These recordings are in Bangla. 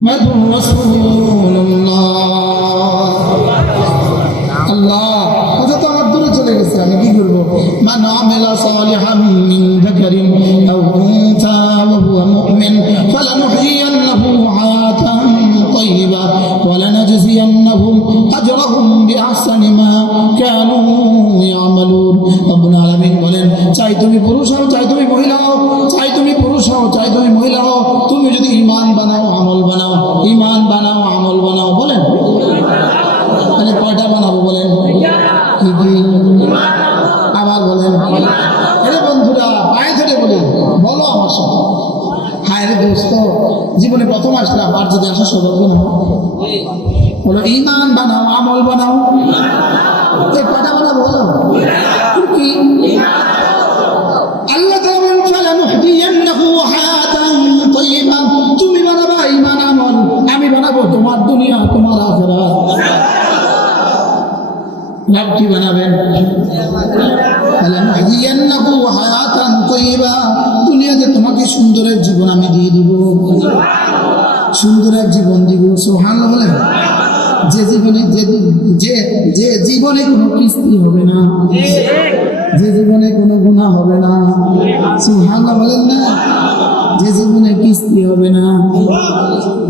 محمد رسول الله কথা তো আমার দূরে চলে গেছে আমি কি করব মান আমিলা সালিহান মিন যাকারিন আও উনসা ওয়া হুয়া মুমিন ফালানুহyiyannahu হায়াতান তাইয়্যিবা ওয়া লানাজজিয়ান্নাহুম আজরাহুম বিআহসানি মা কানু ইয়ামালুন রব্বুল আলামিন বলেন চাই তুমি পুরুষ হও চাই তুমি মহিলা হও চাই তুমি পুরুষ হও চাই তুমি মহিলা হও তুমি যদি ঈমান বানাও আমল বানাও ঈমান বানাও আমল বানাও বলেন তাহলে কয়টা বানাবো বলেন কি কি আবার বলেন আরে বন্ধুরা পায়ে ধরে বলেন বলো আমার সাথে হায় রে দোস্ত জীবনে প্রথম আসলাম আর যদি আসা সৌভাগ্য না বলো ঈমান বানাও আমল বানাও এই কয়টা বানাবো বলো কি আল্লাহ তাআলা বলেন ফালানুহদিয়ান্নাহু হায়াতান তাইয়্যিবা তুমি বানাবা ঈমান আমল আমি বানাবো তোমার দুনিয়া তোমার আখিরাত রব কি বানাবেন ফালানুহদিয়ান্নাহু হায়াতান তাইয়্যিবা দুনিয়াতে তোমাকে সুন্দরের জীবন আমি দিয়ে দিব সুন্দরের জীবন দিব সুবহানাল্লাহ বলেন যে জীবনে যে জীবনে কোনো কিস্তি হবে না যে জীবনে কোনো গুনাহ হবে না সুবহানাল্লাহ বলেন না যে জীবনে কিস্তি হবে না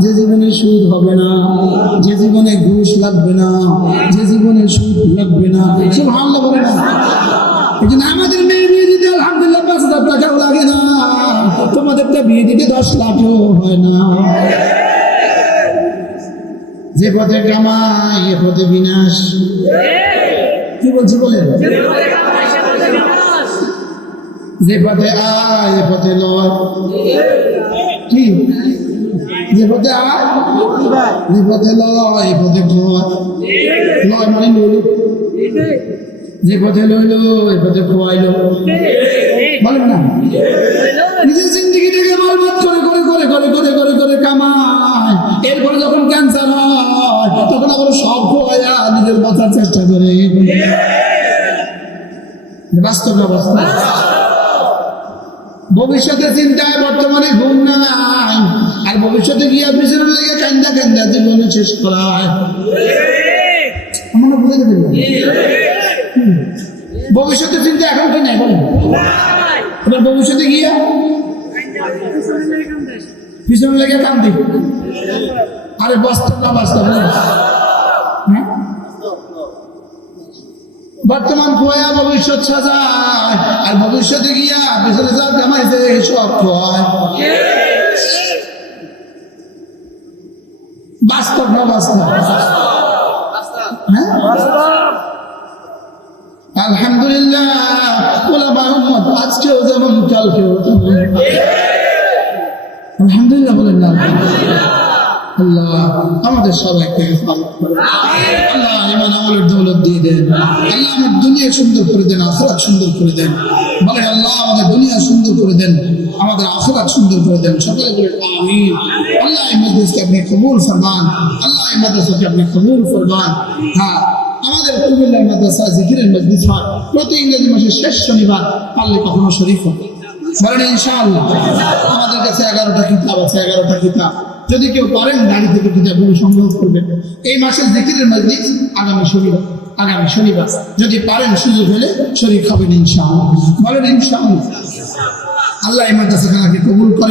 যে জীবনে সুদ হবে না যে জীবনে ঘুষ লাগবে না যে জীবনে সুদ লাগবে না সুবহানাল্লাহ বলেন না এই জন্য আমাদের মেয়ে বিয়ে দিতে আলহামদুলিল্লাহ ৫,০০০ টাকাও লাগে না তোমাদেরটা বিয়ে দিতে ১০ লাখও হয় না যে পথে কামাই এ পথে বিনাশ কি বলছি বলেন যে পথে আয় এ পথে লয় কি যে পথে আয় যে পথে লয় এ পথে লয় মানে লইল যে পথে লইল এ পথে খোয়াইল বলেন না নিজের জিন্দেগিটাকে বরবাদ করে করে করে করে করে করে করে কামায় এরপরে যখন ক্যান্সার হয় তখন আবার সব খোয়া নিজের বাঁচার চেষ্টা করে বাস্তব অবস্থা ভবিষ্যতের চিন্তায় বর্তমানে ঘুম নাই আর ভবিষ্যতে গিয়ে পিছনে লেগে কান্দা কান্দা জীবনে শেষ করায় আমরা বুঝে দেবেন ভবিষ্যতের চিন্তা এখন কি নাই বলেন এবার ভবিষ্যতে গিয়া পিছনে লেগে কান্দি আরে বাস্তব না বাস্তব বর্তমান খোয়া ভবিষ্যৎ সাজায় আর ভবিষ্যতে গিয়া পিছনে যা কামাইছে সব খোয়ায় বাস্তব না বাস্তব আলহামদুলিল্লাহ ওলামা উম্মত আজকেও যেমন কালকেও আলহামদুলিল্লাহ বলেন না আল্লাহ আমাদের সবাইকে আল্লাহ ইমান আমলের দৌলত দিয়ে দেন আল্লাহ আমার দুনিয়া সুন্দর করে দেন আখিরাত সুন্দর করে দেন বলে আল্লাহ আমাদের দুনিয়া সুন্দর করে দেন আমাদের আখিরাত সুন্দর করে দেন সকলে বলে আমিন আল্লাহ এই মজলিসকে আপনি কবুল ফরমান আল্লাহ এই মাদ্রাসাকে আপনি কবুল ফরমান হ্যাঁ আমাদের কুমিল্লার মাদ্রাসা জিকিরের মজলিস হয় প্রতি ইংরেজি মাসের শেষ শনিবার পারলে কখনো শরীফ হয় বলেন ইনশাআল্লাহ আমাদের কাছে 11টা কিতাব আছে 11টা কিতাব যদি কেউ পারেন গাড়ি থেকে কিতাবগুলো সংগ্রহ করবেন এই মাসের জিকিরের মজলিস আগামী শনিবার যদি পারেন সুযোগ হলে শরীক হবেন ইনশাআল্লাহ বলেন ইনশাআল্লাহ আল্লাহ এই মাদ্রাসাকে কবুল করে